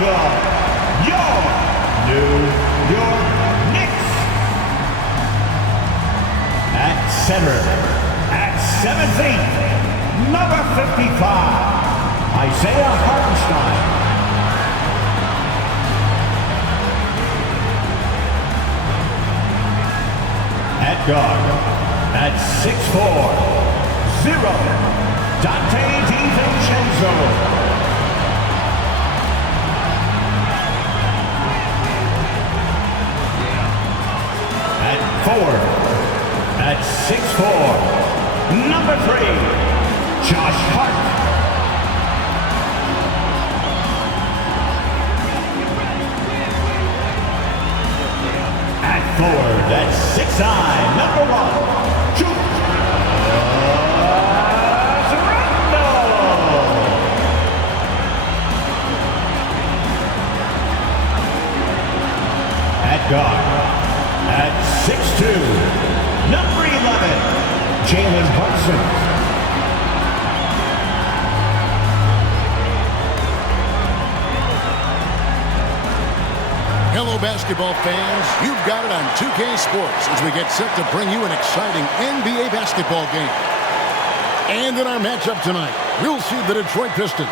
the New York Knicks. At center, at 7 feet, number 55, Isaiah Hartenstein. At guard, at 6'4", 0, Dante DiVincenzo. At forward, at 6'4", number 3, Josh Hart. At forward, at 6'9", number 1, Julius Randle. At guard, at 6'2", number 11, Jalen Brunson. Hello, basketball fans. You've got it on 2K Sports as we get set to bring you an exciting NBA basketball game. And in our matchup tonight, we'll see the Detroit Pistons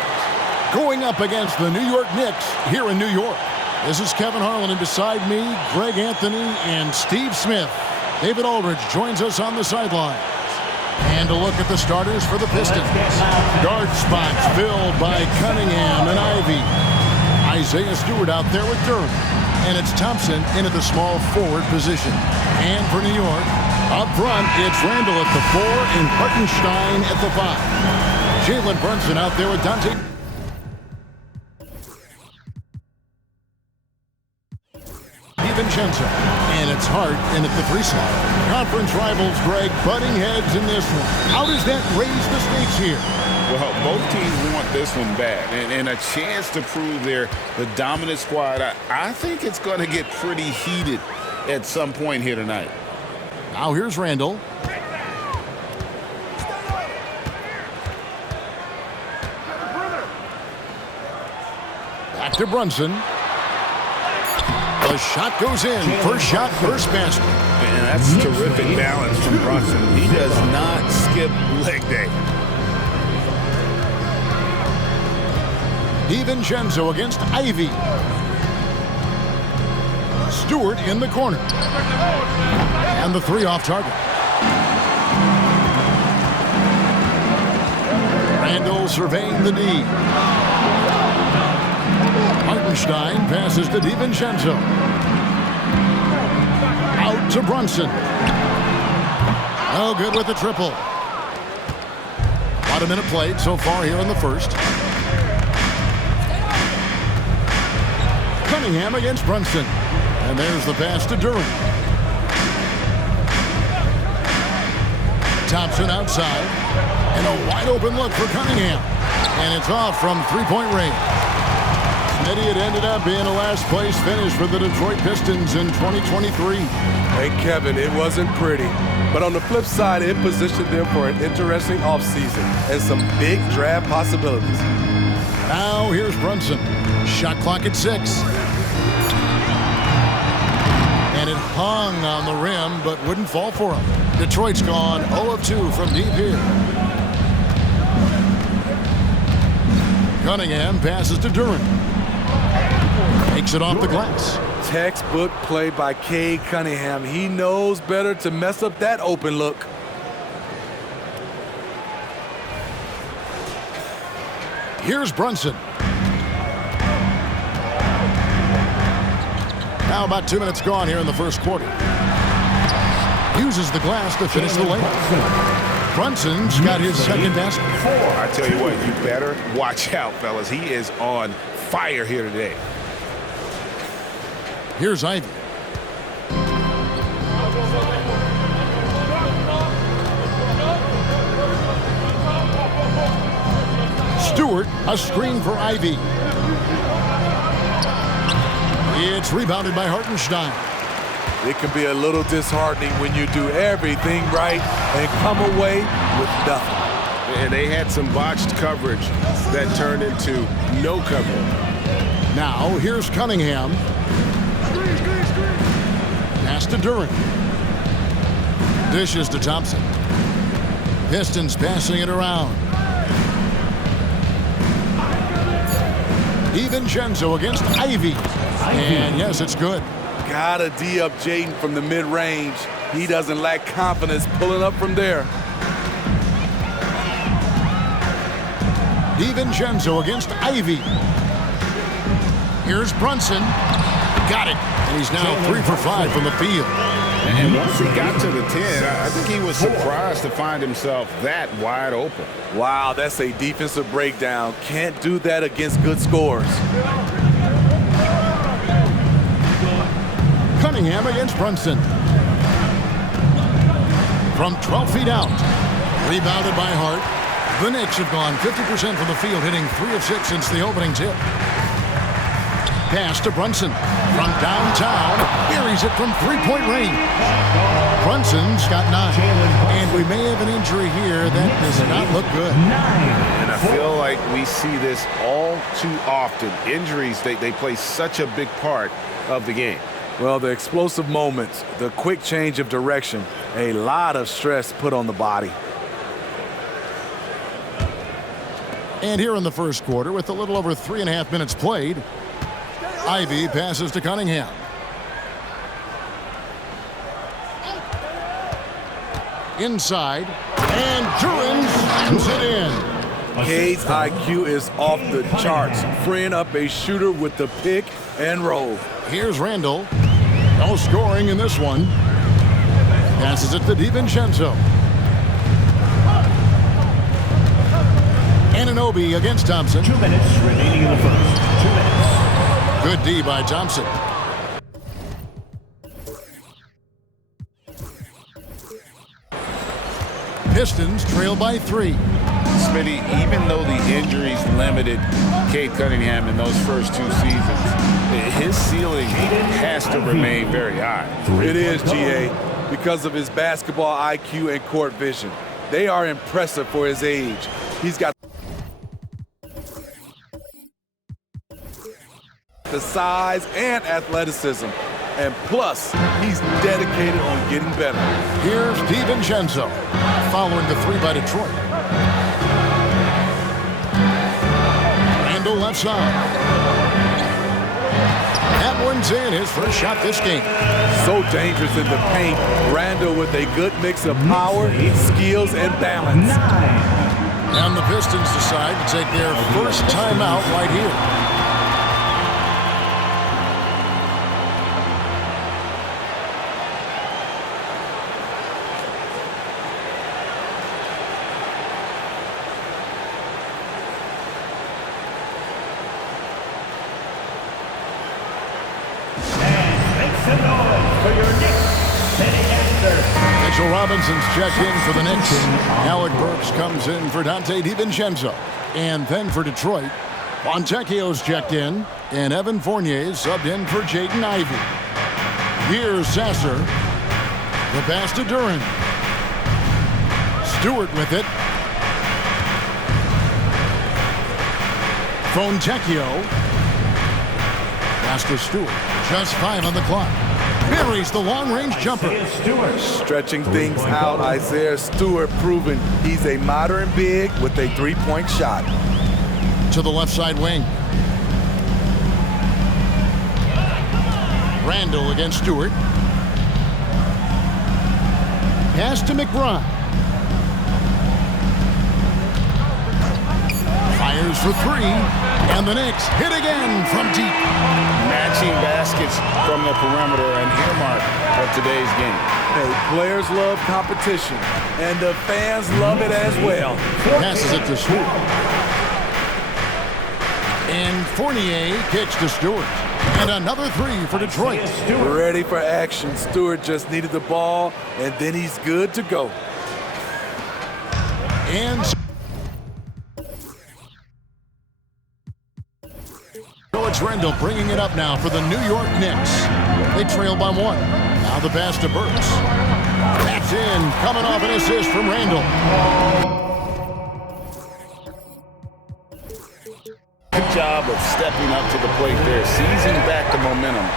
going up against the New York Knicks here in New York. This is Kevin Harlan, and beside me, Greg Anthony and Steve Smith. David Aldridge joins us on the sidelines. And a look at the starters for the Pistons. Guard spots filled by Cunningham and Ivy. Isaiah Stewart out there with Durham. And it's Thompson into the small forward position. And for New York, up front, it's Randle at the 4 and Hartenstein at the 5. Jalen Brunson out there with Dante DiVincenzo. And it's Hart in at the 3 slot. Conference rivals, Greg, butting heads in this one. How does that raise the stakes here? Well, both teams want this one bad, and a chance to prove they're the dominant squad. I think it's going to get pretty heated at some point here tonight. Now here's Randle. Back to Brunson. The shot goes in. First shot, first basket. And that's terrific balance from Brunson. He does not skip leg day. DiVincenzo against Ivy. Stewart in the corner. And the 3 off target. Randle surveying the D. Hartenstein passes to DiVincenzo. Out to Brunson. No good with the triple. About a minute played so far here in the first. Cunningham against Brunson. And there's the pass to Durham. Thompson outside. And a wide open look for Cunningham. And it's off from three-point range. Smitty, it ended up being a last place finish for the Detroit Pistons in 2023. Hey, Kevin, it wasn't pretty. But on the flip side, it positioned them for an interesting offseason and some big draft possibilities. Now here's Brunson. Shot clock at 6. And it hung on the rim, but wouldn't fall for him. Detroit's gone 0 of 2 from deep here. Cunningham passes to Durham. Takes it off the glass. Textbook play by Cade Cunningham. He knows better to mess up that open look. Here's Brunson. Now about 2 minutes gone here in the first quarter. Uses the glass to finish the layup. Brunson's got his second basket. I tell you what, you better watch out, fellas. He is on fire here today. Here's Ivy. Stewart, a screen for Ivy. It's rebounded by Hartenstein. It can be a little disheartening when you do everything right and come away with nothing. And they had some botched coverage that turned into no coverage. Now, here's Cunningham. Pass to Duran. Dishes to Thompson. Pistons passing it around. DiVincenzo against Ivy. And yes, it's good. Gotta D up Jaden from the mid-range. He doesn't lack confidence pulling up from there. DiVincenzo against Ivy. Here's Brunson. Got it. And he's now 3 for 5 from the field. And once he got to the 10, I think he was surprised to find himself that wide open. Wow, that's a defensive breakdown. Can't do that against good scores. Cunningham against Brunson. From 12 feet out. Rebounded by Hart. The Knicks have gone 50% from the field, hitting 3 of 6 since the opening tip. Pass to Brunson. From downtown, buries it from three-point range. Brunson's got 9. And we may have an injury here. That does not look good. And I feel like we see this all too often. Injuries, they play such a big part of the game. Well, the explosive moments, the quick change of direction, a lot of stress put on the body. And here in the first quarter, with a little over 3.5 minutes played, Ivy passes to Cunningham. Inside, and Duran slams it in. Cade's IQ is off the charts, freeing up a shooter with the pick and roll. Here's Randall. No scoring in this one. Passes it to DiVincenzo. Anunoby against Thompson. 2 minutes remaining in the first. 2 minutes. Good D by Thompson. Pistons trail by 3. Smitty, even though the injuries limited Cade Cunningham in those first 2 seasons, his ceiling has to remain very high. It is, GA, because of his basketball IQ and court vision. They are impressive for his age. He's got the size and athleticism. And plus, he's dedicated on getting better. Here's DiVincenzo, following the 3 by Detroit. Randall left side. That one's in, his first shot this game. So dangerous in the paint. Randall with a good mix of power, skills, and balance. 9. And the Pistons decide to take their first timeout right here. Mitchell Robinson's checked in for the Knicks. Alec Burks comes in for Dante DiVincenzo. And then for Detroit, Fontecchio's checked in, and Evan Fournier subbed in for Jaden Ivey. Here's Sasser. The pass to Duran. Stewart with it. Fontecchio. Pass to Stewart. Just 5 on the clock. Buries the long-range jumper. Stretching things out, Isaiah Stewart proving he's a modern big with a three-point shot. To the left side wing. Randall against Stewart. Pass to McBride. Fires for 3. And the Knicks hit again from deep. Matching baskets from the perimeter, an earmark of today's game. Hey, players love competition, and the fans love it as well. Passes it to Stewart. And Fournier kicks to Stewart. And another 3 for Detroit. Ready for action. Stewart just needed the ball, and then he's good to go. And so it's Randall bringing it up now for the New York Knicks. They trail by 1. Now the pass to Burks. That's in, coming off an assist from Randall. Good job of stepping up to the plate there, seizing back the momentum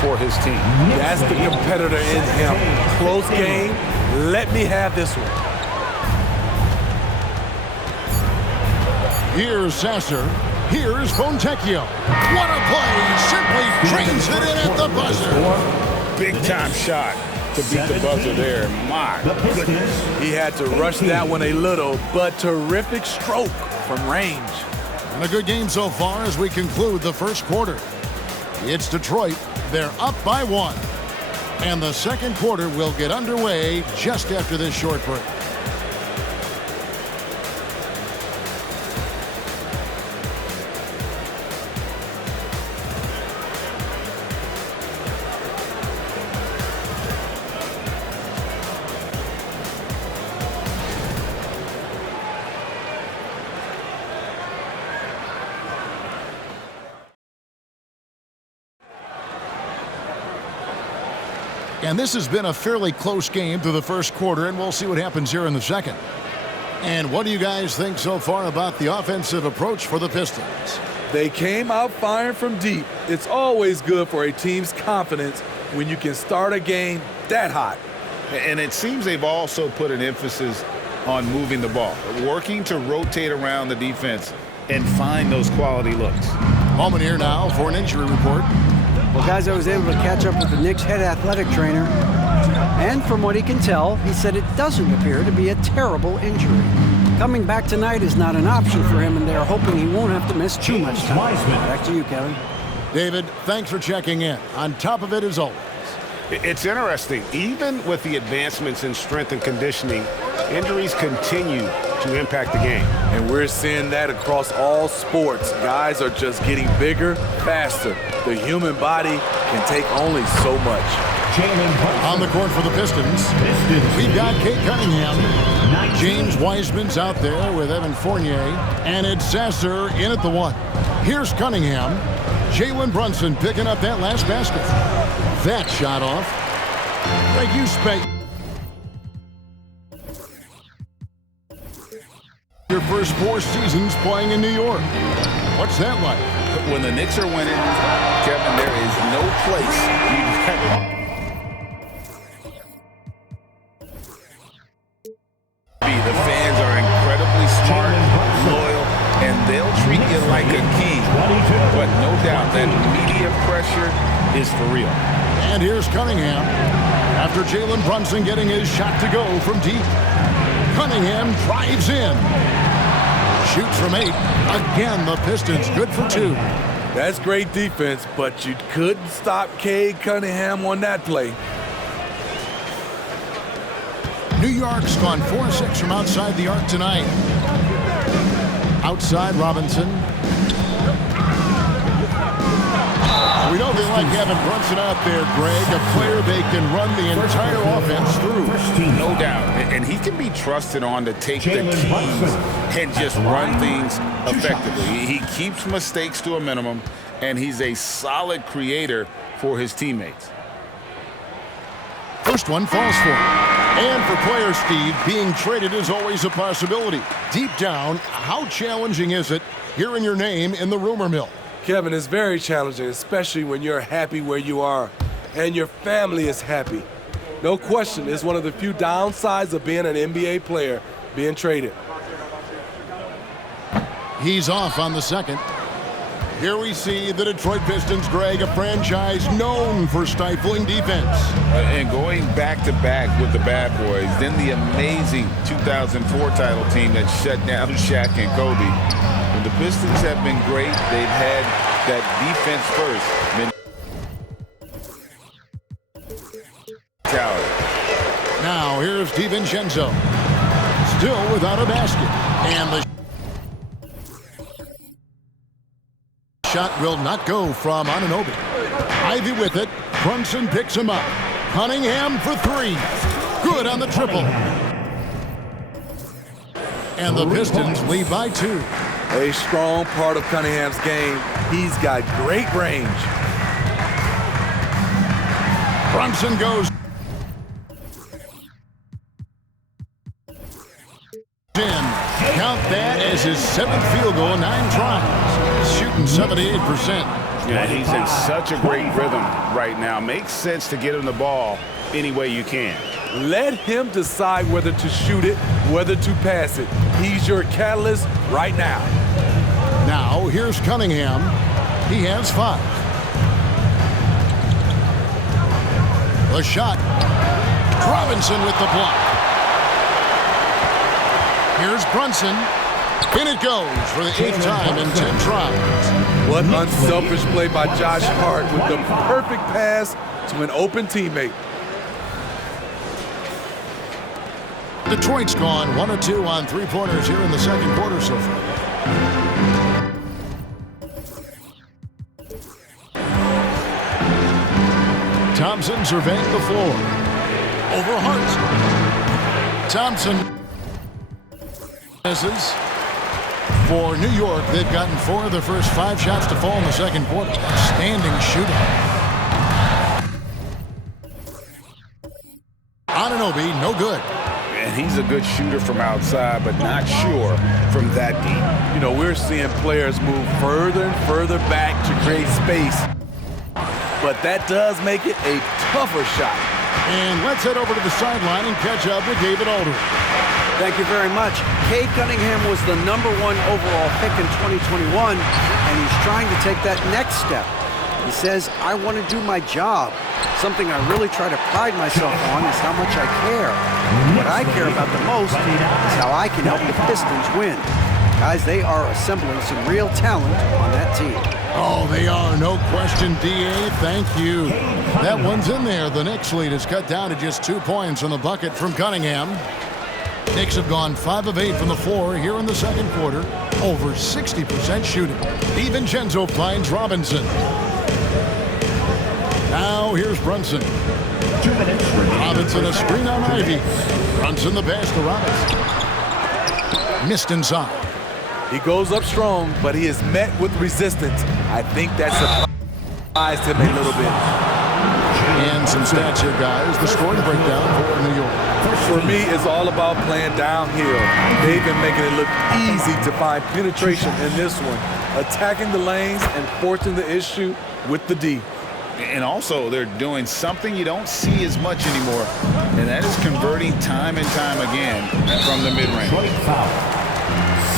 for his team. That's the competitor in him. Close game. Let me have this one. Here's Sasser. Here's Fontecchio. What a play! Simply drains it in at the buzzer. Big time shot to beat the buzzer there. My goodness. He had to rush that one a little, but terrific stroke from range. And a good game so far as we conclude the first quarter. It's Detroit. They're up by 1. And the second quarter will get underway just after this short break. And this has been a fairly close game through the first quarter, and we'll see what happens here in the second. And what do you guys think so far about the offensive approach for the Pistons? They came out firing from deep. It's always good for a team's confidence when you can start a game that hot. And it seems they've also put an emphasis on moving the ball, working to rotate around the defense and find those quality looks. Moment here now for an injury report. Well, guys, I was able to catch up with the Knicks head athletic trainer, and from what he can tell, he said it doesn't appear to be a terrible injury. Coming back tonight is not an option for him, and they're hoping he won't have to miss too much time. Back to you, Kevin. David, thanks for checking in. On top of it as always. It's interesting. Even with the advancements in strength and conditioning, injuries continue to impact the game. And we're seeing that across all sports. Guys are just getting bigger, faster. The human body can take only so much. On the court for the Pistons, we've got Kate Cunningham. James Wiseman's out there with Evan Fournier. And it's Sasser in at the 1. Here's Cunningham. Jalen Brunson picking up that last basket. That shot off. Thank you, Spade. Your first 4 seasons playing in New York. What's that like? When the Knicks are winning, Kevin, there is no place you'd rather be. The fans are incredibly smart, loyal, and they'll treat you like a king. But no doubt that media pressure is for real. And here's Cunningham. After Jalen Brunson getting his shot to go from deep. Cunningham drives in. Shoots from 8. Again, the Pistons good for 2. That's great defense, but you couldn't stop Cade Cunningham on that play. New York's gone 4-6 from outside the arc tonight. Outside Robinson. We know they like having Brunson out there, Greg, a player they can run the entire offense through. No doubt. And he can be trusted on to take the keys and just run things effectively. He keeps mistakes to a minimum, and he's a solid creator for his teammates. First one falls for him. And for player Steve, being traded is always a possibility. Deep down, how challenging is it hearing your name in the rumor mill? Kevin, it's very challenging, especially when you're happy where you are and your family is happy. No question, it's one of the few downsides of being an NBA player, being traded. He's off on the second. Here we see the Detroit Pistons, Greg, a franchise known for stifling defense. And going back-to-back with the bad boys, then the amazing 2004 title team that shut down Shaq and Kobe. When the Pistons have been great, they've had that defense first mentality. Now here's DiVincenzo. Still without a basket. And the shot will not go from Anunoby. Ivy with it. Brunson picks him up. Cunningham for 3. Good on the triple. And the Pistons lead by 2. A strong part of Cunningham's game. He's got great range. Brunson goes in. Count that has his 7th field goal in 9 tries. Shooting 78%. Yeah, he's in such a great rhythm right now. Makes sense to get him the ball any way you can. Let him decide whether to shoot it, whether to pass it. He's your catalyst right now. Now, here's Cunningham. He has 5. The shot. Robinson with the block. Here's Brunson. In it goes for the 8th time in 10 tries. What unselfish play by Josh Hart with the perfect pass to an open teammate. Detroit's gone 1 of 2 on 3-pointers here in the second quarter so far. Thompson surveying the floor. Over Hart. Thompson misses. For New York, they've gotten 4 of their first 5 shots to fall in the second quarter. Standing shooting. Anunoby, no good. And he's a good shooter from outside, but not sure from that deep. You know, we're seeing players move further and further back to create space. But that does make it a tougher shot. And let's head over to the sideline and catch up with David Aldridge. Thank you very much. Cade Cunningham was the #1 overall pick in 2021, and he's trying to take that next step. He says, I want to do my job. Something I really try to pride myself on is how much I care. What I care about the most is how I can help the Pistons win. Guys, they are assembling some real talent on that team. Oh, they are. No question, D.A. Thank you. That one's in there. The Knicks lead is cut down to just 2 points on the bucket from Cunningham. Knicks have gone 5 of 8 from the floor here in the second quarter. Over 60% shooting. DiVincenzo finds Robinson. Now here's Brunson. 2 minutes remaining. Robinson a screen on Ivy. Brunson the pass to Robinson. Missed inside. He goes up strong, but he is met with resistance. I think that surprised him a little bit. And some stats here, guys. The scoring breakdown for New York. For me, it's all about playing downhill. They've been making it look easy to find penetration in this one, attacking the lanes and forcing the issue with the D. And also, they're doing something you don't see as much anymore, and that is converting time and time again from the mid-range. Detroit foul.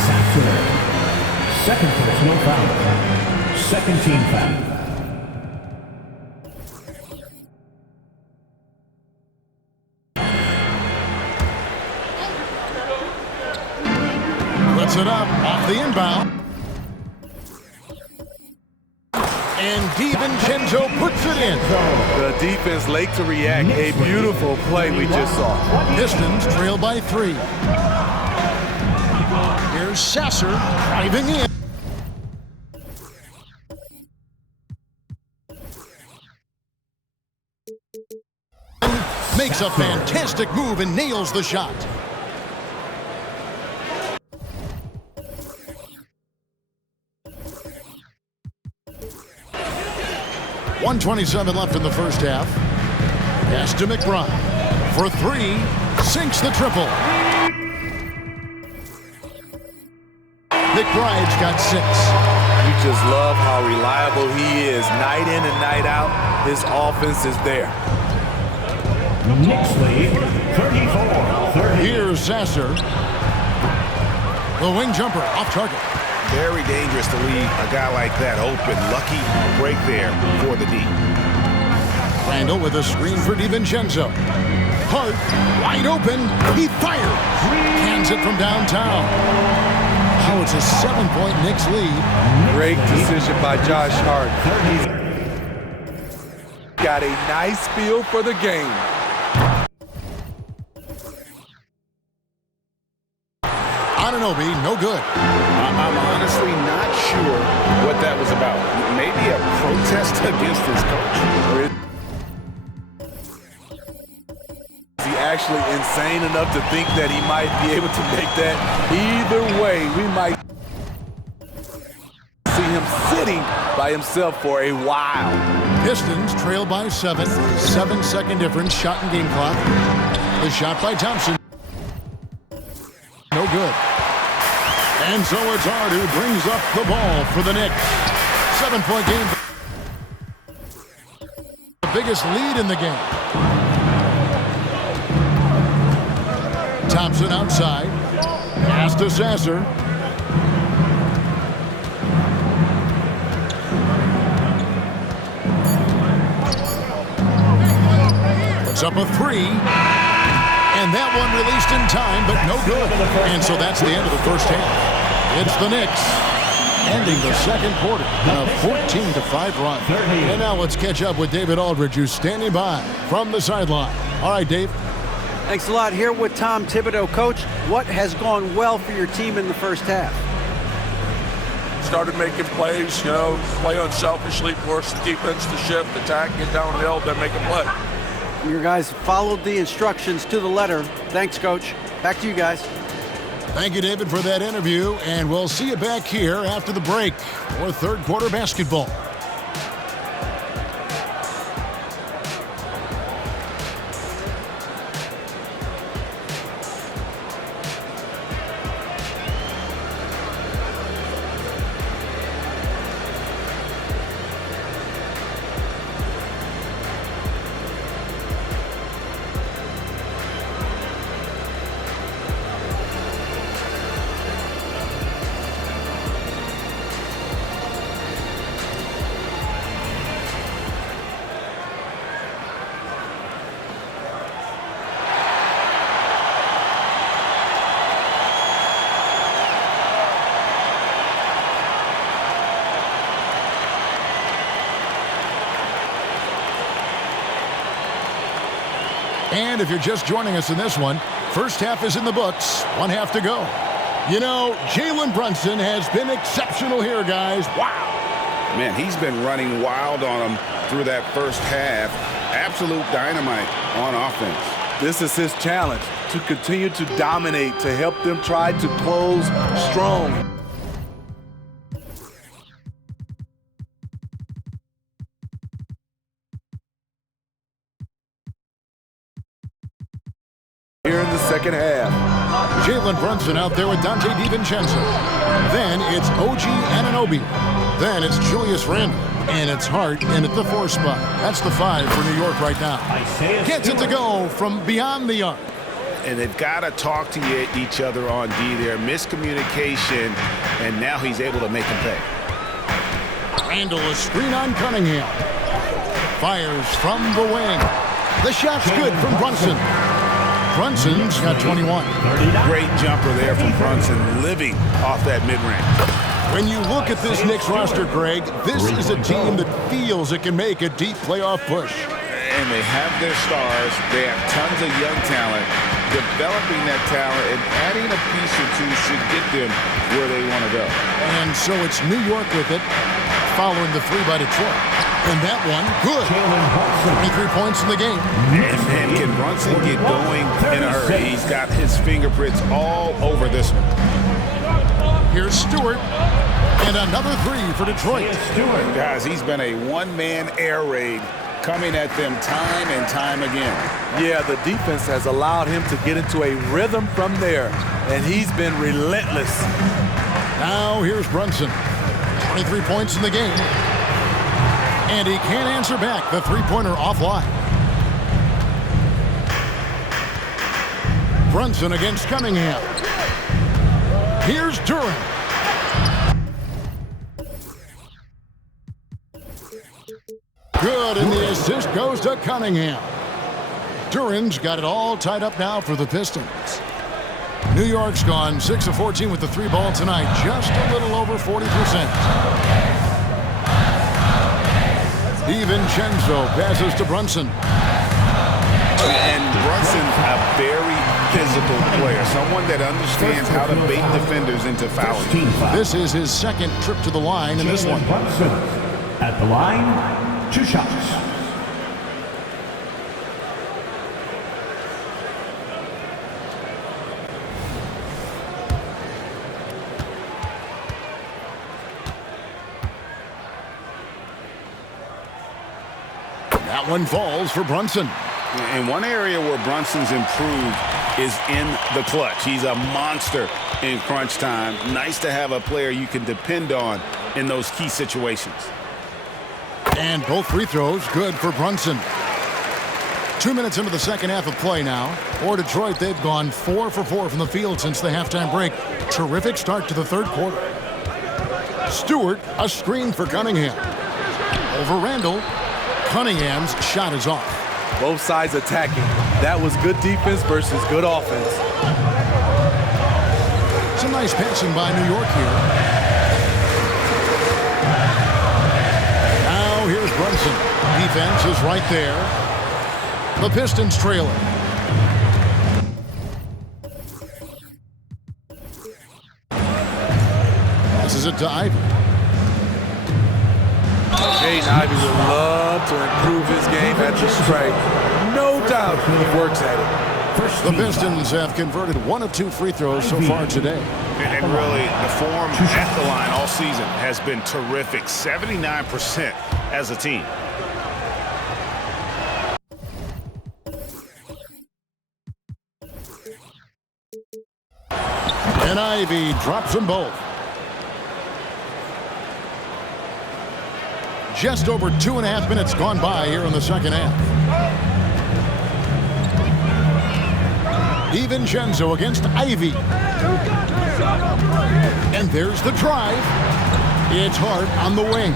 Sasser. Second personal foul. Second team foul. Puts it up off the inbound. And DiVincenzo puts it in. The defense late to react. A beautiful play we just saw. Pistons trail by 3. Here's Sasser driving in. Makes a fantastic move and nails the shot. .127 left in the first half. Pass to McBride. For 3. Sinks the triple. McBride's got 6. You just love how reliable he is. Night in and night out, his offense is there. Knicks lead 34-30. Here's Sasser. The wing jumper off target. Very dangerous to leave a guy like that open. Lucky break there for the D. Randall with a screen for DiVincenzo. Hart wide open. He fires. Hands it from downtown. Oh, it's a 7-point Knicks lead. Great decision by Josh Hart. He's got a nice feel for the game. Anunoby, no good. I'm honestly not sure what that was about. Maybe a protest against his coach. Is he actually insane enough to think that he might be able to make that? Either way, we might see him sitting by himself for a while. Pistons trail by 7. 7-second difference, shot and game clock. The shot by Thompson. No good. And so it's Hart who brings up the ball for the Knicks. 7-point game. The biggest lead in the game. Thompson outside. Pass to Sasser. Puts up a three. And that one released in time, but no good. And so that's the end of the first half. It's the Knicks ending the second quarter on a 14-5 run. And now let's catch up with David Aldridge, who's standing by from the sideline. All right, Dave. Thanks a lot. Here with Tom Thibodeau. Coach, what has gone well for your team in the first half? Started making plays, play unselfishly, force the defense to shift, attack, get downhill, then make a play. Your guys followed the instructions to the letter. Thanks, Coach. Back to you guys. Thank you, David, for that interview, and we'll see you back here after the break for third quarter basketball. And if you're just joining us in this one, first half is in the books, one half to go. Jalen Brunson has been exceptional here, guys. Wow. Man, he's been running wild on him through that first half. Absolute dynamite on offense. This is his challenge, to continue to dominate, to help them try to close strong. Here in the second half. Jalen Brunson out there with Dante DiVincenzo. Then it's OG Anunoby. Then it's Julius Randle. And it's Hart in at the 4 spot. That's the 5 for New York right now. Gets it to go from beyond the arc. And they've got to talk to each other on D there. Miscommunication, and now he's able to make a pay. Randle, a screen on Cunningham. Fires from the wing. The shot's good from Brunson. Brunson's got 21. Great jumper there from Brunson, living off that mid-range. When you look at this Knicks roster, Greg, this is a team that feels it can make a deep playoff push. And they have their stars. They have tons of young talent. Developing that talent and adding a piece or two should get them where they want to go. And so it's New York with it, following the 3 by Detroit. And that one, good. 23 points in the game. And can Brunson get going in a hurry? He's got his fingerprints all over this one. Here's Stewart. And another 3 for Detroit. Guys, he's been a one-man air raid coming at them time and time again. Yeah, the defense has allowed him to get into a rhythm from there, and he's been relentless. Now here's Brunson. 23 points in the game. And he can't answer back. The 3-pointer offline. Brunson against Cunningham. Here's Duran. Good, and the assist goes to Cunningham. Duran's got it all tied up now for the Pistons. New York's gone 6 of 14 with the 3 ball tonight, just a little over 40%. DiVincenzo passes to Brunson. And Brunson, a very physical player, someone that understands how to bait defenders into fouling. This is his second trip to the line in this one. Brunson at the line, 2 shots. That one falls for Brunson. In one area where Brunson's improved is in the clutch. He's a monster in crunch time. Nice to have a player you can depend on in those key situations. And both free throws good for Brunson. 2 minutes into the second half of play now. For Detroit, they've gone 4 for 4 from the field since the halftime break. Terrific start to the third quarter. Stewart, a screen for Cunningham. Over Randall. Cunningham's shot is off. Both sides attacking. That was good defense versus good offense. Some nice passing by New York here. Now here's Brunson. Defense is right there. The Pistons trailing. This is it to Ivy. Jaden Ivey would love to improve his game at the stripe. No doubt he works at it. The Pistons have converted 1 of 2 free throws so far today. And really, the form at the line all season has been terrific. 79% as a team. And Ivy drops them both. Just over 2.5 minutes gone by here in the second half. DiVincenzo against Ivy. And there's the drive. It's Hart on the wing.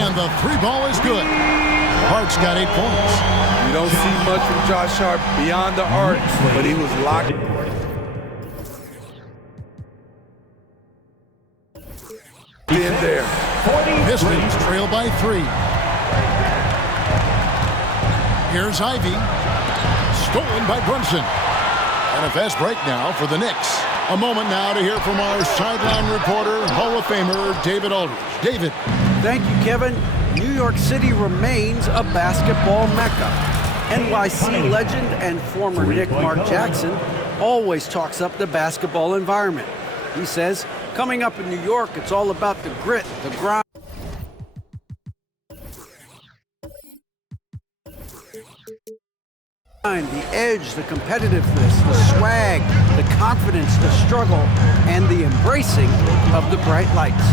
And the 3 ball is good. Hart's got 8 points. You don't see much from Josh Hart beyond the arc, but he was locked. In there. Pistons trail by 3. Here's Ivy. Stolen by Brunson. And a fast break now for the Knicks. A moment now to hear from our sideline reporter, Hall of Famer David Aldridge. David. Thank you, Kevin. New York City remains a basketball mecca. NYC legend and former Knick Mark Jackson always talks up the basketball environment. He says, coming up in New York, it's all about the grit, the grind. The edge, the competitiveness, the swag, the confidence, the struggle, and the embracing of the bright lights.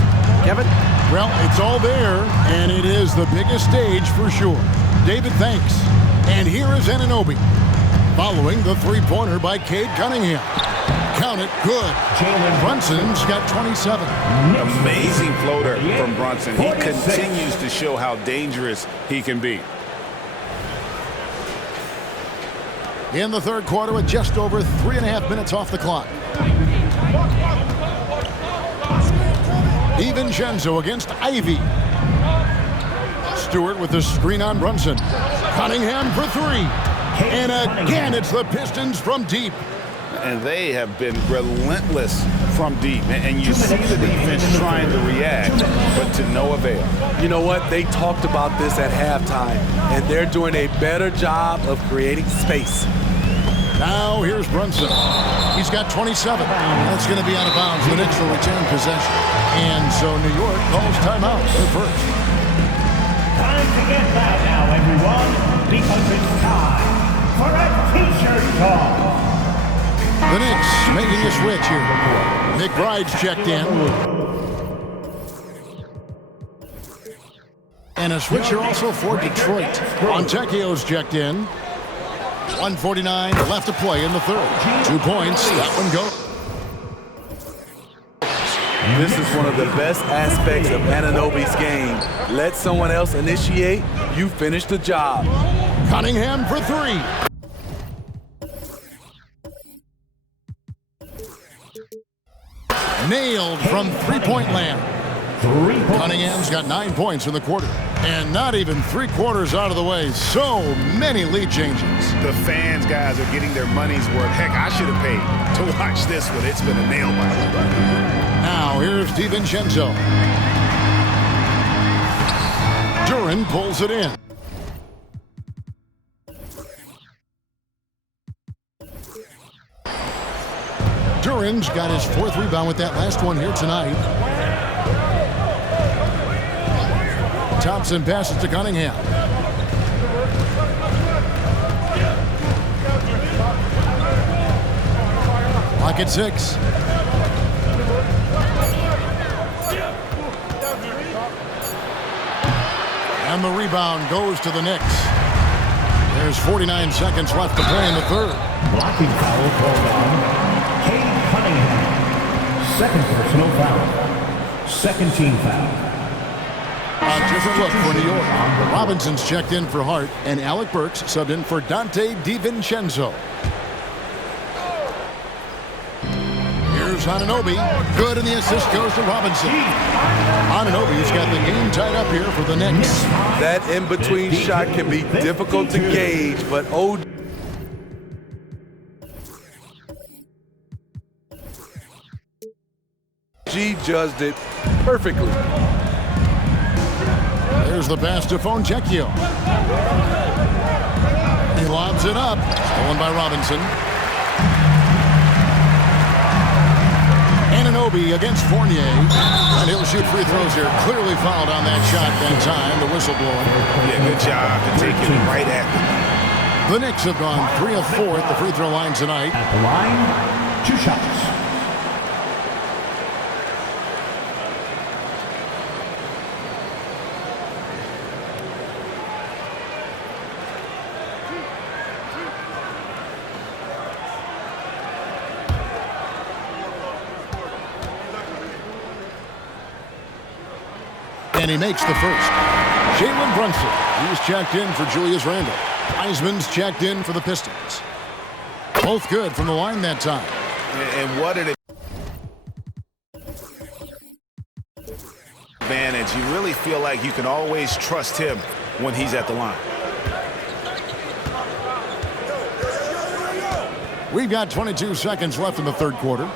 Kevin? Well, it's all there, and it is the biggest stage for sure. David, thanks. And here is Anunoby, following the three-pointer by Cade Cunningham. Count it, good. Brunson's got 27. Amazing floater from Brunson. He continues to show how dangerous he can be. In the third quarter with just over 3.5 minutes off the clock. DiVincenzo against Ivy. Stewart with the screen on Brunson. Cunningham for 3. And again, it's the Pistons from deep. And they have been relentless from deep. And you see the defense trying to react, but to no avail. You know what? They talked about this at halftime, and they're doing a better job of creating space. Now here's Brunson. He's got 27. That's going to be out of bounds. The Knicks will return possession. And so New York calls timeout. They're first. Time to get loud now, everyone, because it's time for a T-shirt talk. The Knicks making a switch here. McBride's checked in. And a switch here also for Detroit. Fontecchio's checked in. 1:49 left to play in the third. 2 points. That one goes. This is one of the best aspects of Anunoby's game. Let someone else initiate, you finish the job. Cunningham for 3. Nailed from three-point land. Cunningham's got 9 points in the quarter. And not even 3/4 out of the way. So many lead changes. The fans, guys, are getting their money's worth. Heck, I should have paid to watch this one. It's been a nail-biter. Now here's DiVincenzo. Duran pulls it in. Duran's got his 4th rebound with that last one here tonight. Thompson passes to Cunningham. Clock at 6. And the rebound goes to the Knicks. There's 49 seconds left to play in the third. Blocking foul called on Cade Cunningham. Second personal foul. Second team foul. A different look for New York. Robinson's checked in for Hart, and Alec Burks subbed in for Dante DiVincenzo. Here's Anunoby. Good, and the assist goes to Robinson. Anunoby's got the game tied up here for the Knicks. That in-between shot can be difficult to gauge, but OG judged it perfectly. There's the pass to Fontecchio. He lobs it up. Stolen by Robinson. Anunoby against Fournier. And he'll shoot free throws here. Clearly fouled on that shot that time. The whistle blowing. Yeah, good job to take it right at them. The Knicks have gone 3 of 4 at the free throw line tonight. At the line, 2 shots. And he makes the first. Jalen Brunson. He's checked in for Julius Randle. Wiseman's checked in for the Pistons. Both good from the line that time. And what an advantage. You really feel like you can always trust him when he's at the line. We've got 22 seconds left in the third quarter.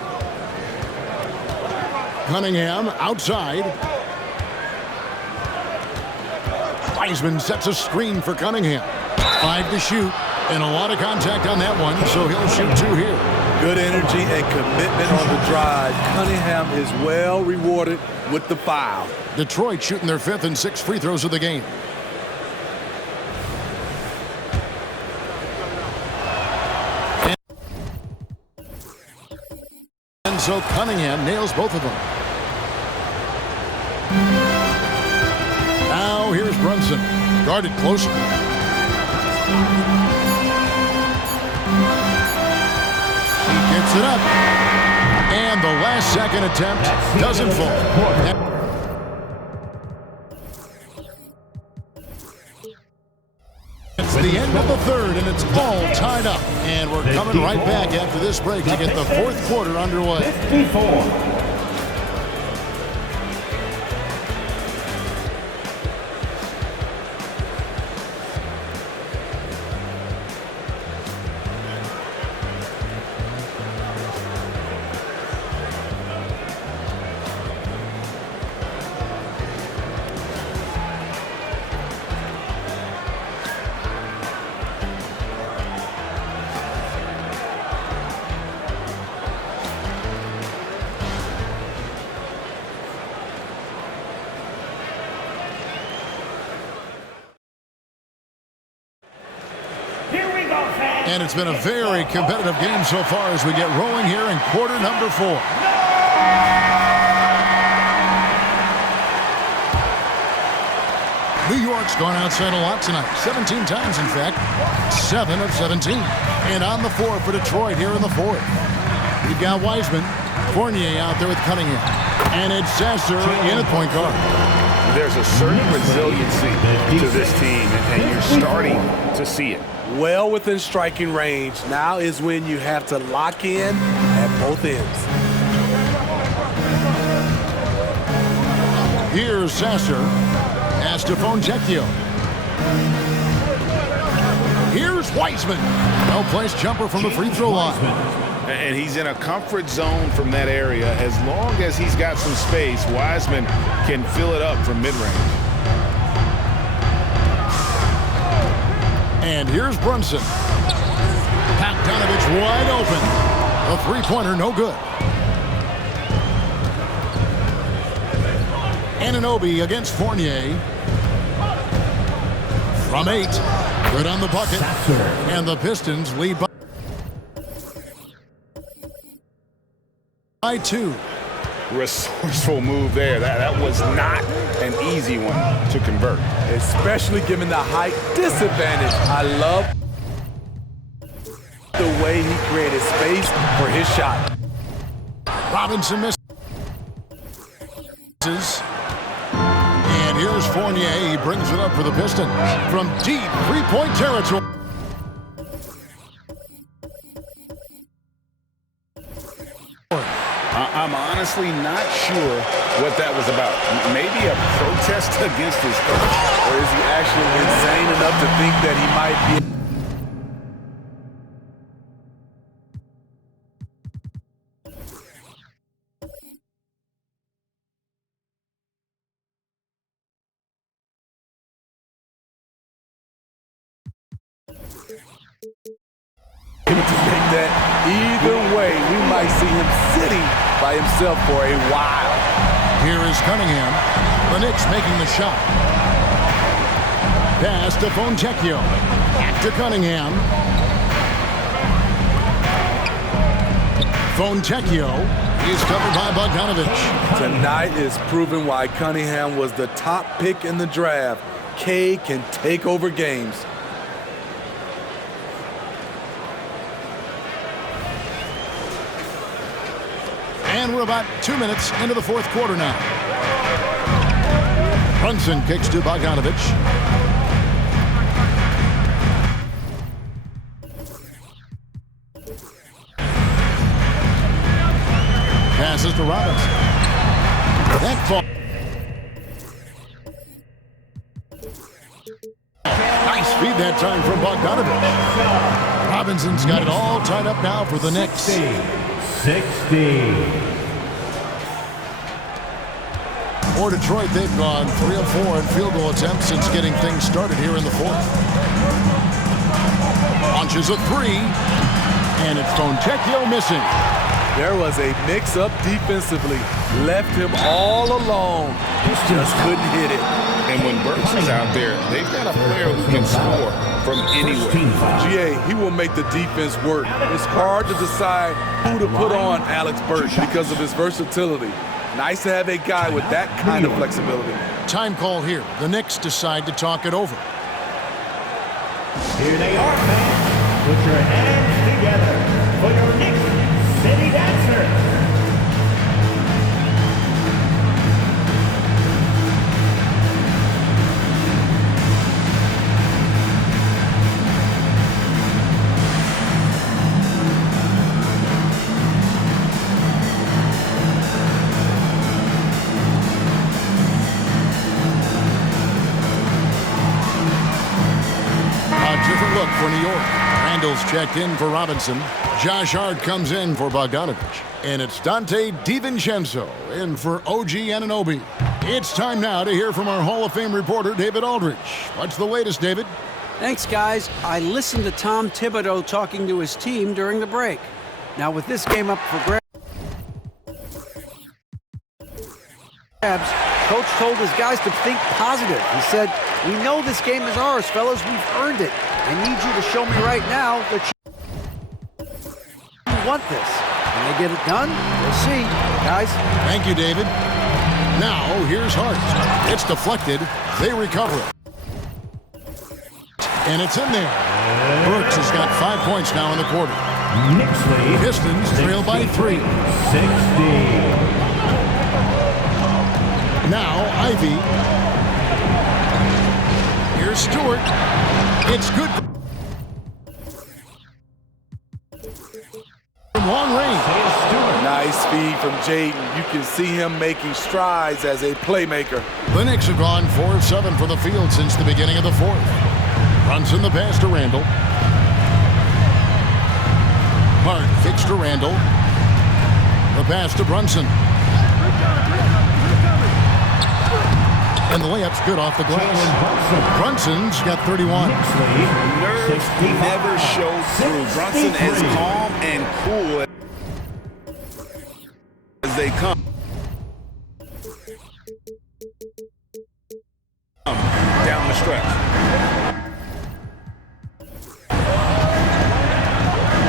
Cunningham outside. Wiseman sets a screen for Cunningham. 5 to shoot, and a lot of contact on that one, so he'll shoot 2 here. Good energy and commitment on the drive. Cunningham is well rewarded with the foul. Detroit shooting their 5th and 6th free throws of the game. And so Cunningham nails both of them. Now here's Brunson, guarded closer. He gets it up. And the last second attempt doesn't fall. It's the end of the third, and it's all tied up. And we're coming right back after this break to get the fourth quarter underway. 54. And it's been a very competitive game so far as we get rolling here in quarter number 4. New York's gone outside a lot tonight. 17 times, in fact. 7 of 17. And on the floor for Detroit here in the fourth. We've got Wiseman, Fournier out there with Cunningham. And it's Sasser in at point guard. There's a certain resiliency to this team, and you're starting to see it. Well within striking range. Now is when you have to lock in at both ends. Here's Sasser. Pass to Fontecchio. Here's Wiseman. Well-placed jumper from the free throw line. And he's in a comfort zone from that area. As long as he's got some space, Wiseman can fill it up from mid-range. And here's Brunson. Bogdanovich wide open. A three-pointer, no good. Anunoby against Fournier. From 8. Good on the bucket. And the Pistons lead by by 2. Resourceful move there. That was not an easy one to convert. Especially given the height disadvantage. I love the way he created space for his shot. Robinson misses. And here's Fournier. He brings it up for the Pistons from deep three-point territory. I'm honestly not sure what that was about. Maybe a protest against his coach. Or is he actually insane enough to think that he might be... that either way, we might see him sitting by himself for a while. Here is Cunningham. The Knicks making the shot. Pass to Fontecchio. Back to Cunningham. Fontecchio is covered by Bogdanovich. Tonight is proving why Cunningham was the top pick in the draft. K can take over games. And we're about 2 minutes into the fourth quarter now. Brunson kicks to Bogdanovich. Passes to Robinson. That fall. Nice feed that time from Bogdanovich. Robinson's got it all tied up now for the Knicks. 60. For Detroit, they've gone 3 of 4 in field goal attempts since getting things started here in the fourth. Launches a 3, and it's Fontecchio missing. There was a mix-up defensively. Left him all alone. Just couldn't hit it. And when Burks is out there, they've got a player who can score from anywhere. GA, he will make the defense work. It's hard to decide who to put on Alex Burks because of his versatility. Nice to have a guy with that kind of flexibility. Time call here. The Knicks decide to talk it over. Here they are, fans. Put your hands together for your Knicks City Dancers. Look for New York. Randall's checked in for Robinson. Josh Hart comes in for Bogdanovich. And it's Dante DiVincenzo in for OG Anunoby. It's time now to hear from our Hall of Fame reporter, David Aldridge. What's the latest, David? Thanks, guys. I listened to Tom Thibodeau talking to his team during the break. Now, with this game up for grabs, Coach told his guys to think positive. He said, "We know this game is ours, fellas. We've earned it. I need you to show me right now that you want this." Can they get it done? We'll see, guys. Thank you, David. Now, here's Hart. It's deflected. They recover it. And it's in there. Brooks has got 5 points now in the quarter. Knicks lead. Pistons trail by 3. 60. Now, Ivy. Here's Stewart. It's good. From long range. Nice feed from Jaden. You can see him making strides as a playmaker. The Knicks have gone 4 of 7 for the field since the beginning of the fourth. Brunson the pass to Randall. Hart kicks to Randall. The pass to Brunson. And the layup's good off the glass. Brunson's got 31. Nerves never show through. Brunson is calm and cool as they come down the stretch.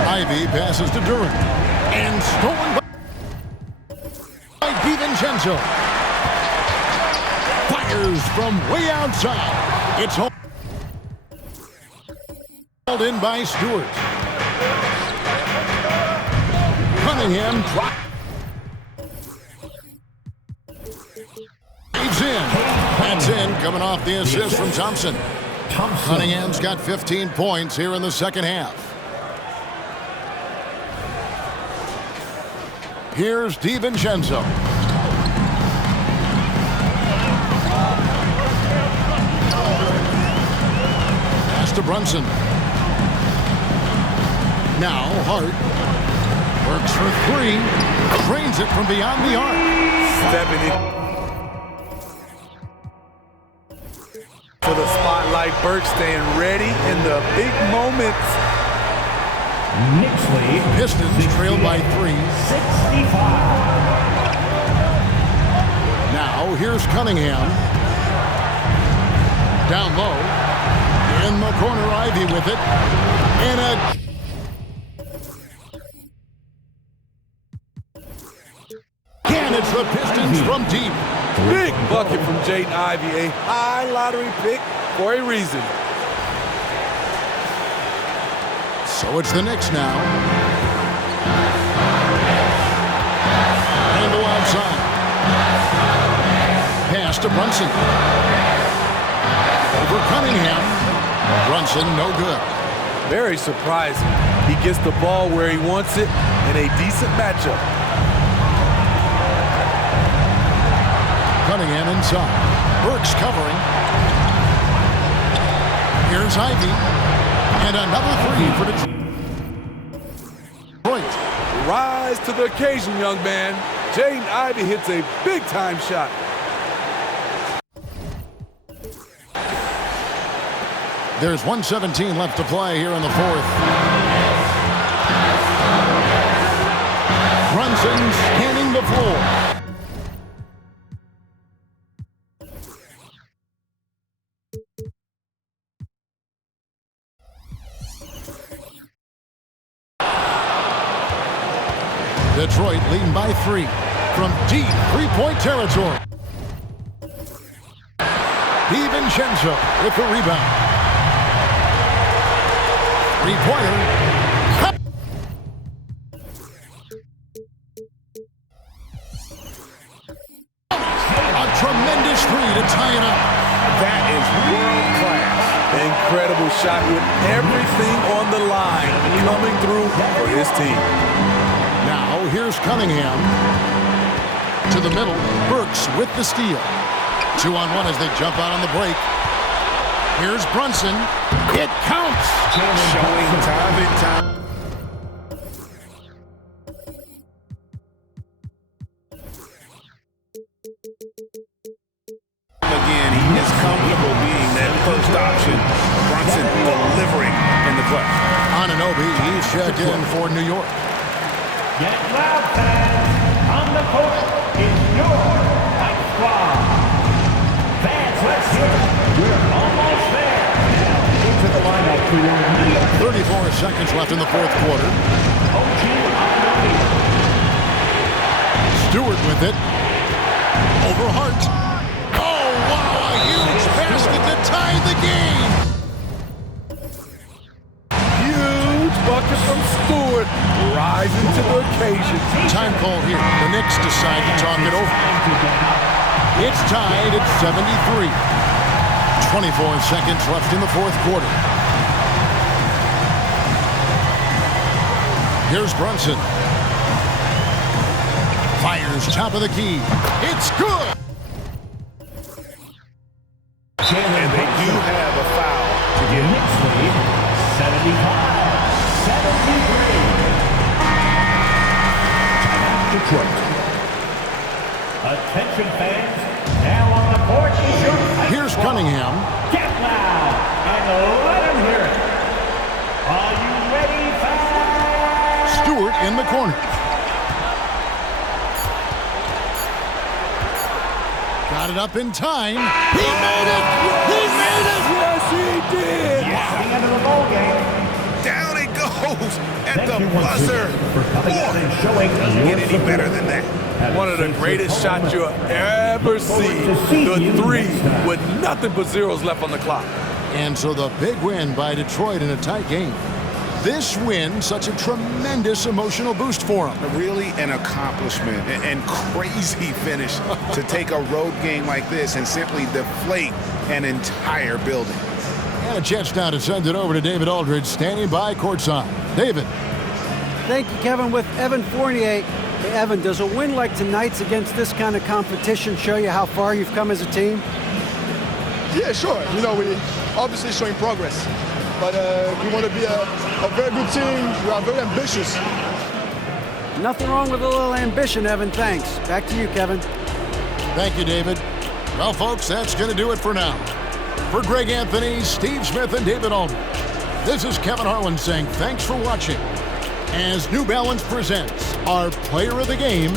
Ivy passes to Durant. And stolen by... DiVincenzo. Fires from way outside. It's hauled in by Stewart. Cunningham drives in. That's in, coming off the assist from Thompson. Cunningham's got 15 points here in the second half. Here's DiVincenzo. Pass to Brunson. Now Hart works for three. Drains it from beyond the arc. Stepping in for the spotlight. Burke staying ready in the big moments. Knicks lead. Pistons trail by 3. 65. Now here's Cunningham. Down low. In the corner, Ivy with it. And again, it's the Pistons from deep. Big bucket from Jaden Ivey. A high lottery pick for a reason. So it's the Knicks now. And go outside. Pass to Brunson. Over Cunningham. Brunson, no good. Very surprising. He gets the ball where he wants it in a decent matchup. Cunningham inside. Burks covering. Here's Ivy. And another three for Detroit. Rise to the occasion, young man. Jaden Ivey hits a big-time shot. There's 1:17 left to play here in the fourth. Brunson scanning the floor. Detroit leading by 3 from deep three-point territory. DiVincenzo with the rebound. Three-pointer. A tremendous three to tie it up. That is world class. Incredible shot with everything on the line coming through for his team. Now here's Cunningham. To the middle. Burks with the steal. 2-on-1 as they jump out on the break. Here's Brunson. It counts. Showing time and time. Again, he is comfortable being that first option. Brunson delivering in the clutch. Anunoby, he's checked in for New York. Get loud, fans. On the court is your White Squad. Fans, let's hear it. We're almost there. Now into the lineup for your New York. 34 seconds left in the fourth quarter. OG Anunoby. Stewart with it. Over Hart. Oh, wow, a huge basket to tie the game. Huge bucket from Stewart, rising to the occasion. Time call here. The Knicks decide to talk it over. It's tied at 73. 24 seconds left in the fourth quarter. Here's Brunson. Fires top of the key. It's good. And they do have a foul to get. Knicks lead 75-73. Timeout Detroit. Attention fans. Now on the court is your Here's Cunningham. Get loud and let him hear it. Are you ready, fans? Stewart in the corner. Got it up in time. He made it! He made it! Yes, he did. At the end of the ball game. Down it goes at the buzzer. For coming in and showing Doesn't your get any support. better than that. One of the greatest shots you'll ever see. The three with nothing but zeros left on the clock. And so the big win by Detroit in a tight game. This win, such a tremendous emotional boost for them. Really an accomplishment and crazy finish to take a road game like this and simply deflate an entire building. And a chance now to send it over to David Aldridge, standing by courtside. David. Thank you, Kevin. With Evan Fournier. Hey, Evan, does a win like tonight's against this kind of competition show you how far you've come as a team? Yeah, sure. You know, we obviously showing progress. But we want to be a very good team. We are very ambitious. Nothing wrong with a little ambition, Evan. Thanks. Back to you, Kevin. Thank you, David. Well, folks, that's going to do it for now. For Greg Anthony, Steve Smith, and David Aldridge, this is Kevin Harlan saying thanks for watching as New Balance presents our player of the game,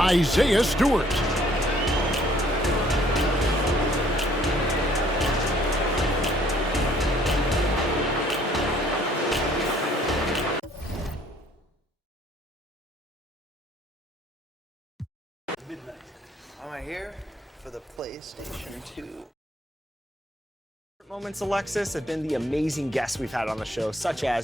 Isaiah Stewart. I'm here for the PlayStation 2. Moments, Alexis, have been the amazing guests we've had on the show, such as